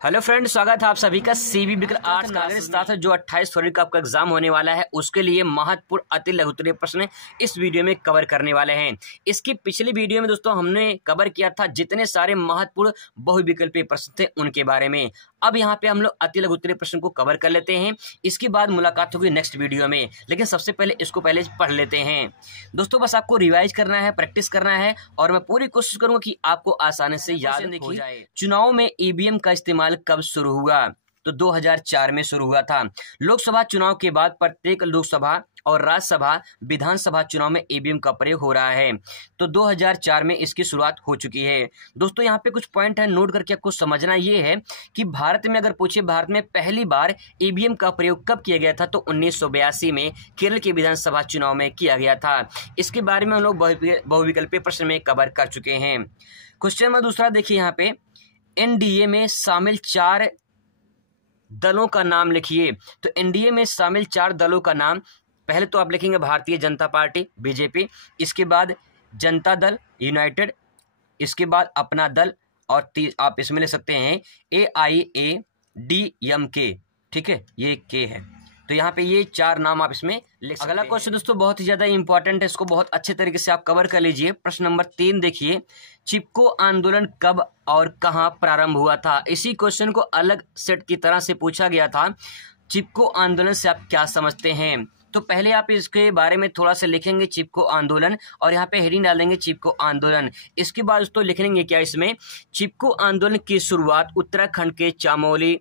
Hello friend, स्वागत है आप सभी का सीबी बिकल आर्ट्स नागरिक साथ जो 28 फरवरी का आपका एग्जाम होने वाला है उसके लिए महत्वपूर्ण अति लघु उत्तरीय प्रश्न इस वीडियो में कवर करने वाले हैं। इसकी पिछली वीडियो में दोस्तों हमने कवर किया था जितने सारे महत्वपूर्ण बहुविकल्पीय प्रश्न थे उनके बारे में। अब यहाँ पे हम लोग अति लघु उत्तरीय प्रश्न को कवर कर लेते हैं, इसके बाद मुलाकात होगी नेक्स्ट वीडियो में। लेकिन सबसे पहले इसको पहले पढ़ लेते हैं। दोस्तों बस आपको रिवाइज करना है, प्रैक्टिस करना है और मैं पूरी कोशिश करूंगा कि आपको आसानी से याद हो जाए। चुनाव में ईवीएम का इस्तेमाल कब शुरू हुआ? तो 2004 में शुरू हुआ था। लोकसभा चुनाव के बाद प्रत्येक लोकसभा और राज्यसभा विधानसभा चुनाव में ईवीएम का प्रयोग हो रहा है। तो 2004 में इसकी शुरुआत हो चुकी है। दोस्तों यहाँ पे कुछ पॉइंट है, नोट करके आपको समझना ये है कि भारत में अगर पूछे भारत में पहली बार ईवीएम का प्रयोग कब किया गया था तो 1982 में केरल के विधानसभा चुनाव में किया गया था। इसके बारे में हम लोग बहुविकल्पीय प्रश्न में कवर कर चुके हैं। क्वेश्चन नंबर दूसरा देखिए, यहाँ पे एनडीए में शामिल 4 दलों का नाम लिखिए। तो एनडीए में शामिल 4 दलों का नाम, पहले तो आप लिखेंगे भारतीय जनता पार्टी बीजेपी, इसके बाद जनता दल यूनाइटेड, इसके बाद अपना दल और आप इसमें ले सकते हैं AIADMK। ठीक है, ये के है। तो यहाँ पे ये 4 नाम आप इसमें लिख सकते हैं। अगला क्वेश्चन दोस्तों बहुत ही ज्यादा इंपॉर्टेंट है, इसको बहुत अच्छे तरीके से आप कवर कर लीजिए। प्रश्न नंबर 3 देखिए, चिपको आंदोलन कब और कहाँ प्रारंभ हुआ था? इसी क्वेश्चन को अलग सेट की तरह से पूछा गया था। चिपको आंदोलन से आप क्या समझते हैं? तो पहले आप इसके बारे में थोड़ा सा लिखेंगे चिपको आंदोलन और यहाँ पे हेडिंग डालेंगे चिपको आंदोलन। इसके बाद दोस्तों लिखेंगे क्या इसमें, चिपको आंदोलन की शुरुआत उत्तराखंड के चमोली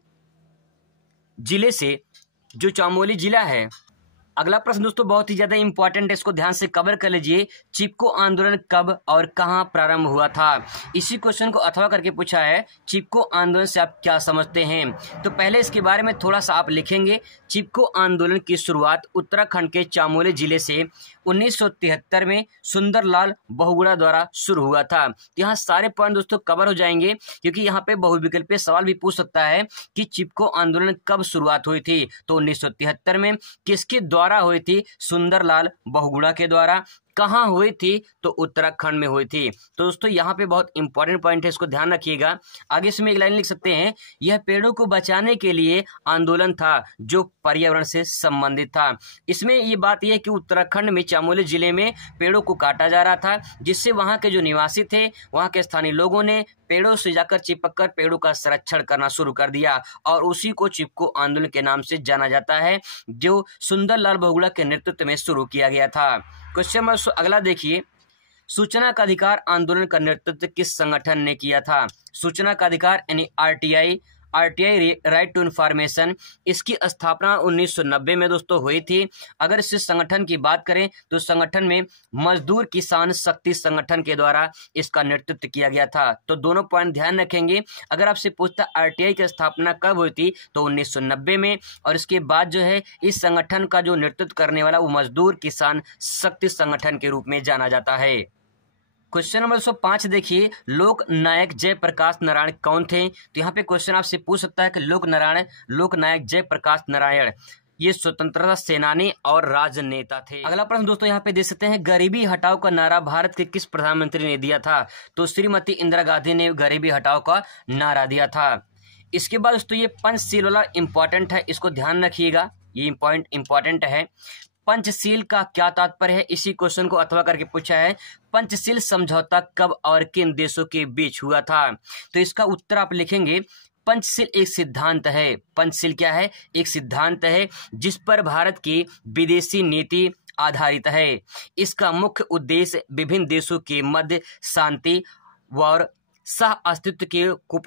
जिले से, जो चमोली जिला है। अगला प्रश्न दोस्तों बहुत ही ज्यादा इंपॉर्टेंट है, इसको ध्यान से कवर कर लीजिए। चिपको आंदोलन कब और कहां प्रारंभ हुआ था? इसी क्वेश्चन को अथवा करके पूछा है, चिपको आंदोलन से आप क्या समझते हैं? तो पहले इसके बारे में थोड़ा सा आप लिखेंगे। चिपको आंदोलन की शुरुआत उत्तराखंड के चमोली जिले से 1973 में सुंदरलाल बहुगुणा द्वारा शुरू हुआ था। यहाँ सारे पॉइंट दोस्तों कवर हो जाएंगे, क्योंकि यहाँ पे बहुविकल्पीय सवाल भी पूछ सकता है कि चिपको आंदोलन कब शुरुआत हुई थी। तो 1973 में किसके द्वारा हुई थी? सुंदरलाल बहुगुणा के द्वारा। कहाँ हुई थी? तो उत्तराखंड में हुई थी। तो दोस्तों यहाँ पे बहुत इंपॉर्टेंट पॉइंट है, इसको ध्यान रखिएगा। आगे इसमें एक लाइन लिख सकते हैं, यह पेड़ों को बचाने के लिए आंदोलन था जो पर्यावरण से संबंधित था। इसमें ये बात यह है कि उत्तराखंड में चमोली जिले में पेड़ों को काटा जा रहा था, जिससे वहाँ के जो निवासी थे, वहाँ के स्थानीय लोगों ने पेड़ों से जाकर चिपक कर पेड़ों का संरक्षण करना शुरू कर दिया और उसी को चिपको आंदोलन के नाम से जाना जाता है, जो सुंदरलाल बहुगुणा के नेतृत्व में शुरू किया गया था। क्वेश्चन नंबर अगला देखिए, सूचना का अधिकार आंदोलन का नेतृत्व किस संगठन ने किया था? सूचना का अधिकार यानी आरटीआई राइट टू इन्फॉर्मेशन, इसकी स्थापना 1990 में दोस्तों हुई थी। अगर इस संगठन की बात करें तो संगठन में मजदूर किसान शक्ति संगठन के द्वारा इसका नेतृत्व किया गया था। तो दोनों पॉइंट ध्यान रखेंगे। अगर आपसे पूछता आरटीआई की स्थापना कब हुई थी तो 1990 में, और इसके बाद जो है इस संगठन का जो नेतृत्व करने वाला वो मजदूर किसान शक्ति संगठन के रूप में जाना जाता है। क्वेश्चन नंबर 105 देखिए, लोक नायक जयप्रकाश नारायण कौन थे? तो यहाँ पे क्वेश्चन आपसे पूछ सकता है कि लोक नायक जयप्रकाश नारायण ये स्वतंत्रता सेनानी और राजनेता थे। अगला प्रश्न दोस्तों यहाँ पे दे सकते हैं, गरीबी हटाओ का नारा भारत के किस प्रधानमंत्री ने दिया था? तो श्रीमती इंदिरा गांधी ने गरीबी हटाओ का नारा दिया था। इसके बाद दोस्तों ये पंचशील वाला इंपॉर्टेंट है, इसको ध्यान रखिएगा, ये पॉइंट इंपॉर्टेंट है। पंचशील का क्या तात्पर्य है? इसी क्वेश्चन को अथवा करके पूछा है, पंचशील समझौता कब और किन देशों के बीच हुआ था? तो इसका उत्तर आप लिखेंगे, पंचशील एक सिद्धांत है। पंचशील क्या है? एक सिद्धांत है जिस पर भारत की विदेशी नीति आधारित है। इसका मुख्य उद्देश्य विभिन्न देशों के मध्य शांति और सह अस्तित्व को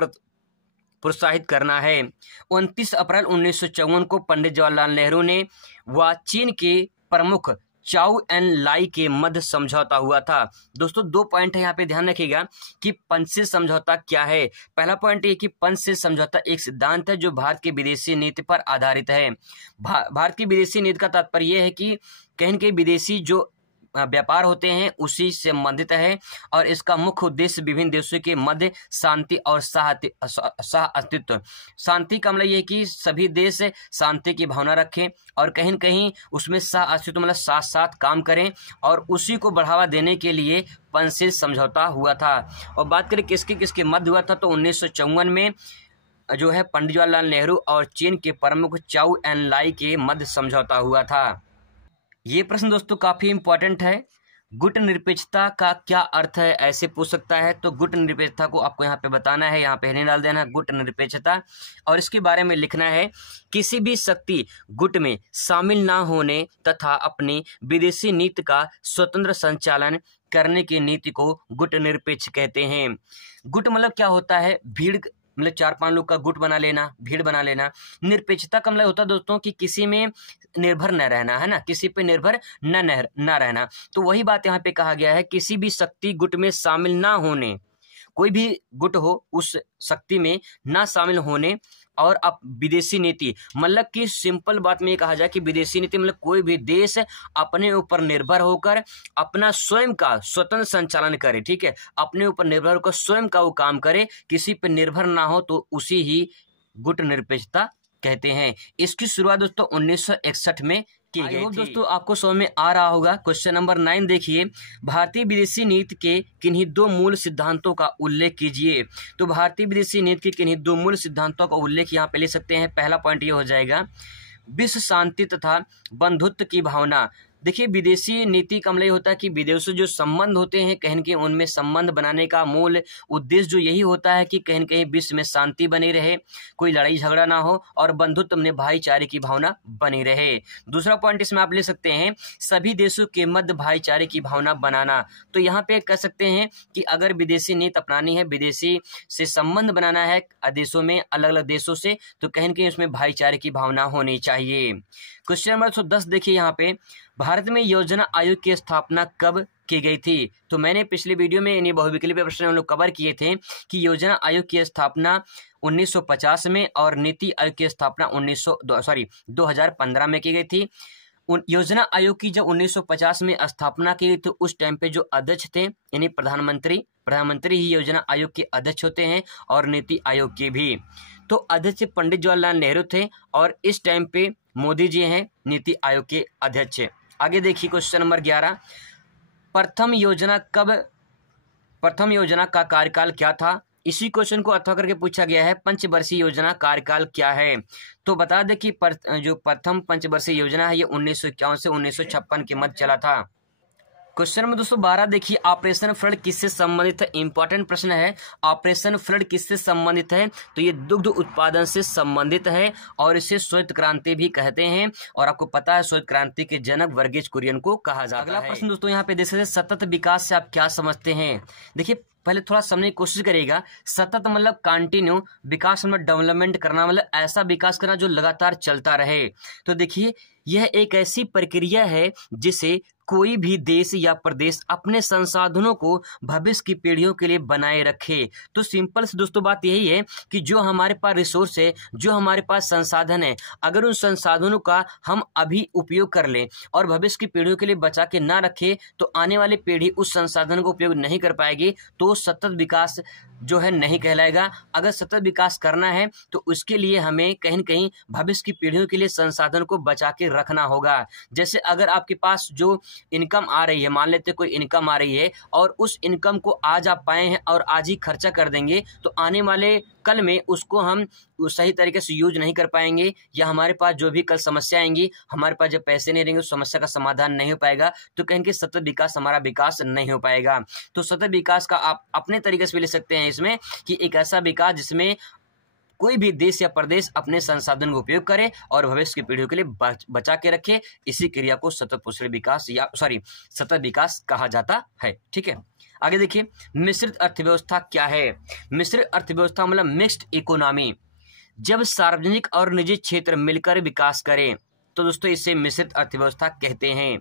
प्रोत्साहित करना है। 29 अप्रैल 1954 को पंडित जवाहरलाल नेहरू ने व चीन के प्रमुख चाउ एन लाई के मध्य समझौता हुआ था। दोस्तों 2 पॉइंट है यहाँ पे, ध्यान रखिएगा कि पंचशील समझौता क्या है। पहला पॉइंट ये कि पंचशील समझौता एक सिद्धांत है जो भारत की विदेशी नीति पर आधारित है। भारत की विदेशी नीति का तात्पर्य यह है कि कहीं न कहीं विदेशी जो व्यापार होते हैं उसी से संबंधित है, और इसका मुख्य उद्देश्य विभिन्न देशों के मध्य शांति और सह अस्तित्व। शांति का मतलब यह है कि सभी देश शांति की भावना रखें और कहीं न कहीं उसमें सह अस्तित्व मतलब साथ साथ काम करें, और उसी को बढ़ावा देने के लिए पंचशील समझौता हुआ था। और बात करें किसके किसके मध्य हुआ था, तो 1954 में जो है पंडित जवाहरलाल नेहरू और चीन के प्रमुख चाउ एन लाई के मध्य समझौता हुआ था। ये प्रश्न दोस्तों काफी इंपॉर्टेंट है। गुट निरपेक्षता का क्या अर्थ है, ऐसे पूछ सकता है। तो गुट निरपेक्षता को आपको यहाँ पे बताना है, यहाँ पे हेडिंग डाल देना है गुट निरपेक्षता, और इसके बारे में लिखना है किसी भी शक्ति गुट में शामिल ना होने तथा अपनी विदेशी नीति का स्वतंत्र संचालन करने की नीति को गुट निरपेक्ष कहते हैं। गुट मतलब क्या होता है, भीड़ मतलब 4-5 लोग का गुट बना लेना, भीड़ बना लेना। निरपेक्षता का मतलब होता है दोस्तों कि किसी में निर्भर न रहना, है ना, किसी पे निर्भर न रहना। तो वही बात यहाँ पे कहा गया है, किसी भी शक्ति गुट में शामिल ना होने, कोई भी गुट हो उस शक्ति में ना शामिल होने, और अब विदेशी नीति मतलब कि सिंपल बात में ये कहा जाए कि विदेशी नीति मतलब कोई भी देश अपने ऊपर निर्भर होकर अपना स्वयं का स्वतंत्र संचालन करे, ठीक है, अपने ऊपर निर्भर होकर स्वयं का वो काम करे, किसी पर निर्भर ना हो, तो उसी ही गुट निरपेक्षता कहते हैं। इसकी शुरुआत दोस्तों 1961 में की गई थी। दोस्तों आपको समझ में आ रहा होगा। क्वेश्चन नंबर 9 देखिए, भारतीय विदेशी नीति के किन्हीं 2 मूल सिद्धांतों का उल्लेख कीजिए। तो भारतीय विदेशी नीति के किन्हीं 2 मूल सिद्धांतों का उल्लेख यहाँ पे ले सकते हैं। पहला पॉइंट ये हो जाएगा, विश्व शांति तथा बंधुत्व की भावना। देखिए विदेशी नीति का मतलब होता है कि विदेश से जो संबंध होते हैं कहीं न कहीं उनमें संबंध बनाने का मूल उद्देश्य जो यही होता है कि कहीं न कहीं विश्व में शांति बनी रहे, कोई लड़ाई झगड़ा ना हो, और बंधुत्व में भाईचारे की भावना बनी रहे। दूसरा पॉइंट इसमें आप ले सकते हैं, सभी देशों के मध्य भाईचारे की भावना बनाना। तो यहाँ पे कह सकते हैं कि अगर विदेशी नीति अपनानी है, विदेशी से संबंध बनाना है देशों में, अलग अलग देशों से, तो कहीं न कहीं उसमें भाईचारे की भावना होनी चाहिए। क्वेश्चन नंबर 110 देखिए, यहाँ पे भारत में योजना आयोग की स्थापना कब की गई थी। तो मैंने पिछले वीडियो में इन्हीं बहुविकल्पीय प्रश्न हम लोग कवर किए थे कि योजना आयोग की स्थापना 1950 में और नीति आयोग की स्थापना 2015 में की गई थी। योजना आयोग की जब 1950 में स्थापना की गई तो उस टाइम पे जो अध्यक्ष थे यानी प्रधानमंत्री ही योजना आयोग के अध्यक्ष होते हैं, और नीति आयोग के भी। तो अध्यक्ष पंडित जवाहरलाल नेहरू थे, और इस टाइम पे मोदी जी हैं नीति आयोग के अध्यक्ष। आगे देखिए क्वेश्चन नंबर 11, प्रथम योजना का कार्यकाल क्या था। इसी क्वेश्चन को अथवा करके पूछा गया है, पंचवर्षीय योजना कार्यकाल क्या है। तो बता दें कि जो प्रथम पंचवर्षीय योजना है ये 1951 से 1956 के मध्य चला था। क्वेश्चन नंबर 212 देखिए, ऑपरेशन फ्लड किससे संबंधित है। इंपॉर्टेंट प्रश्न है, ऑपरेशन फ्लड किससे संबंधित है। तो ये दुग्ध उत्पादन से संबंधित है, और इसे श्वेत क्रांति भी कहते हैं, और आपको पता है श्वेत क्रांति के जनक वर्गीज कुरियन को कहा जाता है। अगला प्रश्न दोस्तों यहाँ पे देख सकते हैं, सतत विकास से आप क्या समझते हैं। देखिए पहले थोड़ा समझने की कोशिश करिएगा। सतत मतलब कंटिन्यू, विकास मतलब डेवलपमेंट करना, मतलब ऐसा विकास करना जो लगातार चलता रहे। तो देखिए यह एक ऐसी प्रक्रिया है जिसे कोई भी देश या प्रदेश अपने संसाधनों को भविष्य की पीढ़ियों के लिए बनाए रखे। तो सिंपल से दोस्तों बात यही है कि जो हमारे पास रिसोर्स है, जो हमारे पास संसाधन है, अगर उन संसाधनों का हम अभी उपयोग कर लें और भविष्य की पीढ़ियों के लिए बचा के ना रखें, तो आने वाली पीढ़ी उस संसाधन का उपयोग नहीं कर पाएगी, तो सतत विकास जो है नहीं कहलाएगा। अगर सतत विकास करना है तो उसके लिए हमें कहीं न कहीं भविष्य की पीढ़ियों के लिए संसाधन को बचा के रखना होगा। जैसे अगर आपके पास जो इनकम आ रही है, मान लेते कोई इनकम आ रही है, और उस इनकम को आज आप पाए हैं और आज ही खर्चा कर देंगे, तो आने वाले कल में उसको हम सही तरीके से यूज नहीं कर पाएंगे, या हमारे पास जो भी कल समस्या आएंगी, हमारे पास जब पैसे नहीं रहेंगे तो समस्या का समाधान नहीं हो पाएगा। तो कहेंगे सतत विकास हमारा विकास नहीं हो पाएगा। तो सतत विकास का आप अपने तरीके से भी ले सकते हैं इसमें, कि एक ऐसा विकास जिसमें कोई भी देश या प्रदेश अपने संसाधन का उपयोग करे और भविष्य की पीढ़ियों के लिए बचा के रखे। इसी क्रिया को सतत विकास कहा जाता है। ठीक है, आगे देखिए, मिश्रित अर्थव्यवस्था क्या है। मिश्रित अर्थव्यवस्था मतलब मिक्स्ड इकोनॉमी, जब सार्वजनिक और निजी क्षेत्र मिलकर विकास करें तो दोस्तों इसे मिश्रित अर्थव्यवस्था कहते हैं।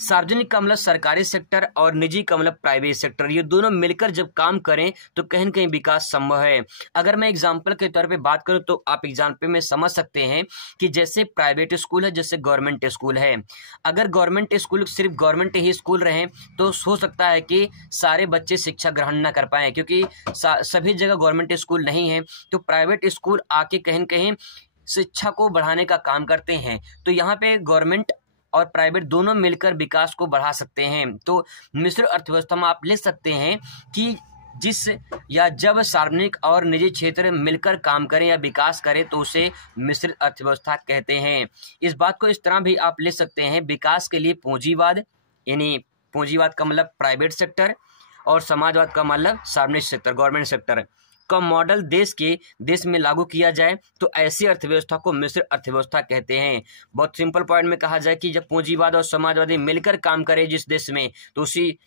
सार्वजनिक का मतलब सरकारी सेक्टर और निजी का मतलब प्राइवेट सेक्टर, ये दोनों मिलकर जब काम करें तो कहीं न कहीं विकास संभव है। अगर मैं एग्जांपल के तौर पे बात करूं तो आप एग्जांपल में समझ सकते हैं कि जैसे प्राइवेट स्कूल है, जैसे गवर्नमेंट स्कूल है। अगर गवर्नमेंट स्कूल सिर्फ गवर्नमेंट ही स्कूल रहे तो हो सकता है कि सारे बच्चे शिक्षा ग्रहण न कर पाए, क्योंकि सभी जगह गवर्नमेंट स्कूल नहीं है। तो प्राइवेट स्कूल आके कहीं न कहीं शिक्षा को बढ़ाने का काम करते हैं। तो यहाँ पे गवर्नमेंट और प्राइवेट दोनों मिलकर विकास को बढ़ा सकते हैं। तो मिश्र अर्थव्यवस्था में आप लिख सकते हैं कि जिस या जब सार्वजनिक और निजी क्षेत्र मिलकर काम करें या विकास करें तो उसे मिश्रित अर्थव्यवस्था कहते हैं। इस बात को इस तरह भी आप ले सकते हैं, विकास के लिए पूंजीवाद, यानी पूंजीवाद का मतलब प्राइवेट सेक्टर, और समाजवाद का मतलब सार्वजनिक सेक्टर, गवर्नमेंट सेक्टर का मॉडल देश में लागू किया जाए तो ऐसी अर्थव्यवस्था को मिश्रित अर्थव्यवस्था कहते हैं। बहुत सिंपल पॉइंट में कहा जाए कि जब पूंजीवाद और समाजवादी मिलकर काम करे जिस देश में, तो उसी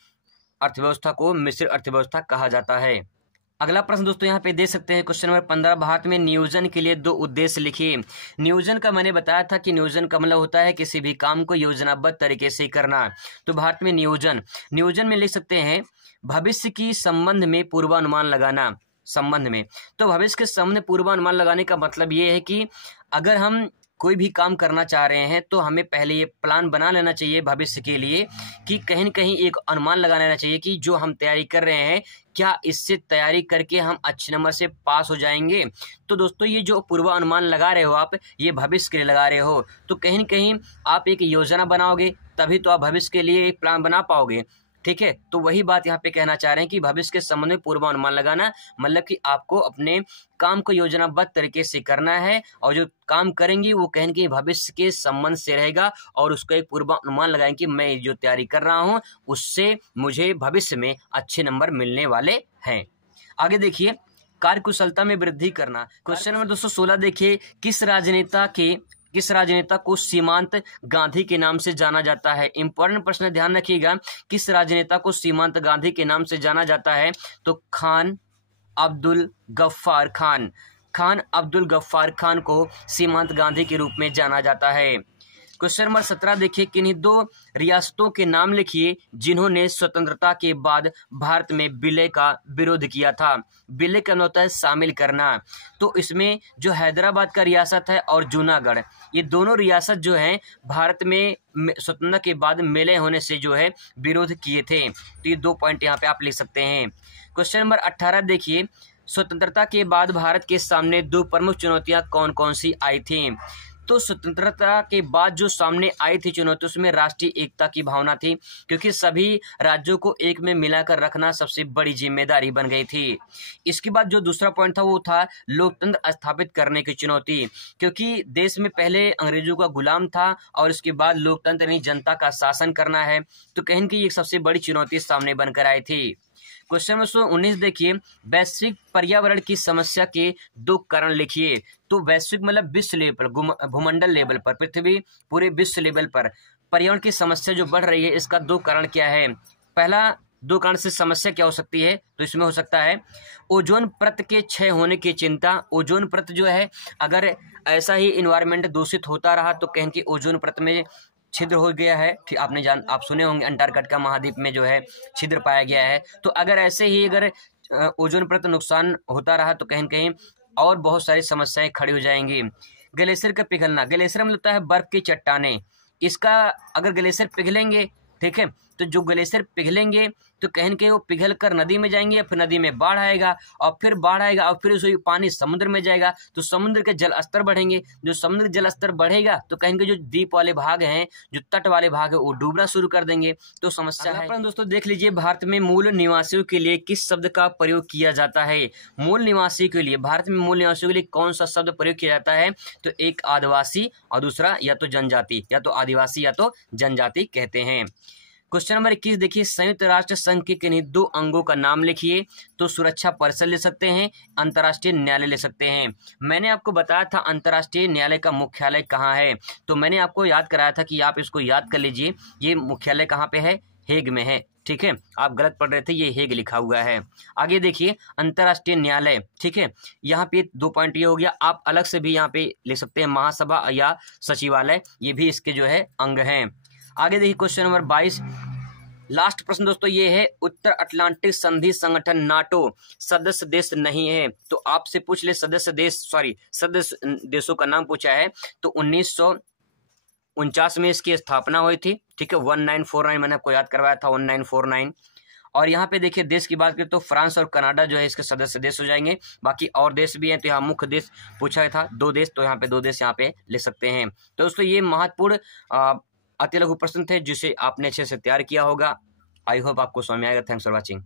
अर्थव्यवस्था को मिश्रित अर्थव्यवस्था कहा जाता है। अगला प्रश्न दोस्तों यहाँ पे दे सकते हैं, क्वेश्चन नंबर 15, भारत में नियोजन के लिए 2 उद्देश्य लिखिए। नियोजन का मैंने बताया था कि नियोजन का मतलब होता है किसी भी काम को योजनाबद्ध तरीके से करना। तो भारत में नियोजन में लिख सकते हैं भविष्य की संबंध में पूर्वानुमान लगाना। संबंध में, तो भविष्य के संबंध में पूर्वानुमान लगाने का मतलब ये है कि अगर हम कोई भी काम करना चाह रहे हैं तो हमें पहले ये प्लान बना लेना चाहिए भविष्य के लिए कि कहीं न कहीं एक अनुमान लगा लेना चाहिए कि जो हम तैयारी कर रहे हैं क्या इससे तैयारी करके हम अच्छे नंबर से पास हो जाएंगे। तो दोस्तों ये जो पूर्वानुमान लगा रहे हो आप, ये भविष्य के लिए लगा रहे हो, तो कहीं न कहीं आप एक योजना बनाओगे तभी तो आप भविष्य के लिए एक प्लान बना पाओगे। ठीक है, तो वही बात यहाँ पे कहना चाह रहे हैं कि भविष्य के संबंध में पूर्वानुमान लगाना मतलब कि आपको अपने काम को योजनाबद्ध तरीके से करना है और जो काम करेंगे वो कहीं कि भविष्य के संबंध से रहेगा और उसका एक पूर्वानुमान लगाएंगे कि मैं जो तैयारी कर रहा हूँ उससे मुझे भविष्य में अच्छे नंबर मिलने वाले हैं। आगे देखिए, कार्यकुशलता में वृद्धि करना। क्वेश्चन नंबर 216 देखिए, किस राजनेता को सीमांत गांधी के नाम से जाना जाता है। इंपॉर्टेंट प्रश्न, ध्यान रखिएगा, किस राजनेता को सीमांत गांधी के नाम से जाना जाता है। तो खान अब्दुल गफ्फार खान को सीमांत गांधी के रूप में जाना जाता है। क्वेश्चन नंबर 17 देखिए, किन्हीं 2 रियासतों के नाम लिखिए जिन्होंने स्वतंत्रता के बाद भारत में विलय का विरोध किया था। विलय का मतलब होता है शामिल करना। तो इसमें जो हैदराबाद का रियासत है और जूनागढ़, ये दोनों रियासत जो हैं भारत में स्वतंत्रता के बाद विलय होने से जो है विरोध किए थे। तो ये 2 पॉइंट यहाँ पे आप लिख सकते हैं। क्वेश्चन नंबर 18 देखिए, स्वतंत्रता के बाद भारत के सामने 2 प्रमुख चुनौतियां कौन कौन सी आई थी। तो स्वतंत्रता के बाद जो सामने आई थी चुनौती, उसमें राष्ट्रीय एकता की भावना थी, क्योंकि सभी राज्यों को एक में मिलाकर रखना सबसे बड़ी जिम्मेदारी बन गई थी। इसके बाद जो दूसरा पॉइंट था वो था लोकतंत्र स्थापित करने की चुनौती, क्योंकि देश में पहले अंग्रेजों का गुलाम था और इसके बाद लोकतंत्र यानी जनता का शासन करना है, तो कहीं न कहीं एक सबसे बड़ी चुनौती सामने बनकर आई थी। क्वेश्चन नंबर 19 देखिए, वैश्विक पर्यावरण की समस्या के 2 कारण लिखिए। तो वैश्विक मतलब विश्व लेवल पर, भूमंडल लेवल पर, पृथ्वी पूरे विश्व लेवल पर पर्यावरण की समस्या जो बढ़ रही है, इसका 2 कारण क्या है। पहला 2 कारण से समस्या क्या हो सकती है, तो इसमें हो सकता है ओजोन परत के क्षय होने की चिंता। ओजोन परत जो है अगर ऐसा ही इन्वायरमेंट दूषित होता रहा तो कहीं की ओजोन परत में छिद्र हो गया है। फिर आप सुने होंगे अंटार्कटिका महाद्वीप में जो है छिद्र पाया गया है। तो अगर ऐसे ही अगर ओजोन परत नुकसान होता रहा तो कहीं न कहीं और बहुत सारी समस्याएं खड़ी हो जाएंगी। ग्लेशियर का पिघलना, ग्लेशियर में होता है बर्फ की चट्टानें। इसका अगर ग्लेशियर पिघलेंगे, ठीक है, तो जो ग्लेशियर पिघलेंगे तो कहीं न कहीं वो पिघल कर नदी में जाएंगे, फिर नदी में बाढ़ आएगा और फिर बाढ़ आएगा और फिर उस पानी समुद्र में जाएगा, तो समुद्र के जल स्तर बढ़ेंगे। जो समुद्र जल स्तर बढ़ेगा तो कहीं जो द्वीप वाले भाग हैं, जो तट वाले भाग है, वो डूबना शुरू कर देंगे। तो समस्या है। दोस्तों देख लीजिए, भारत में मूल निवासियों के लिए किस शब्द का प्रयोग किया जाता है। मूल निवासी के लिए, भारत में मूल निवासियों के लिए कौन सा शब्द प्रयोग किया जाता है। तो एक आदिवासी और दूसरा या तो जनजाति, या तो आदिवासी या तो जनजाति कहते हैं। क्वेश्चन नंबर 21 देखिए, संयुक्त राष्ट्र संघ के किन्हीं 2 अंगों का नाम लिखिए। तो सुरक्षा परिषद ले सकते हैं, अंतर्राष्ट्रीय न्यायालय ले सकते हैं। मैंने आपको बताया था अंतर्राष्ट्रीय न्यायालय का मुख्यालय कहाँ है, तो मैंने आपको याद कराया था कि आप इसको याद कर लीजिए। ये मुख्यालय कहाँ पे है, हेग में है। ठीक है, आप गलत पढ़ रहे थे, ये हेग लिखा हुआ है। आगे देखिए, अंतर्राष्ट्रीय न्यायालय, ठीक है, यहाँ पे 2 पॉइंट ये हो गया। आप अलग से भी यहाँ पे ले सकते हैं, महासभा या सचिवालय, ये भी इसके जो है अंग हैं। आगे देखिए, क्वेश्चन नंबर 22, लास्ट प्रश्न दोस्तों ये है, उत्तर अटलांटिक संधि संगठन नाटो सदस्य देश नहीं है। तो आपसे पूछ ले सदस्य देशों का नाम पूछा है। तो 1949 में इसकी स्थापना हुई थी। ठीक है, 1949 मैंने आपको याद करवाया था, 1949। और यहाँ पे देखिए देश की बात करें तो फ्रांस और कनाडा जो है इसके सदस्य देश हो जाएंगे। बाकी और देश भी हैं, तो यहाँ मुख्य देश पूछा था 2 देश, तो यहाँ पे 2 देश यहाँ पे ले सकते हैं। तो दोस्तों ये महत्वपूर्ण अति लघु प्रश्न थे जिसे आपने अच्छे से तैयार किया होगा। आई होप आपको समझ में आएगा। Thanks for watching.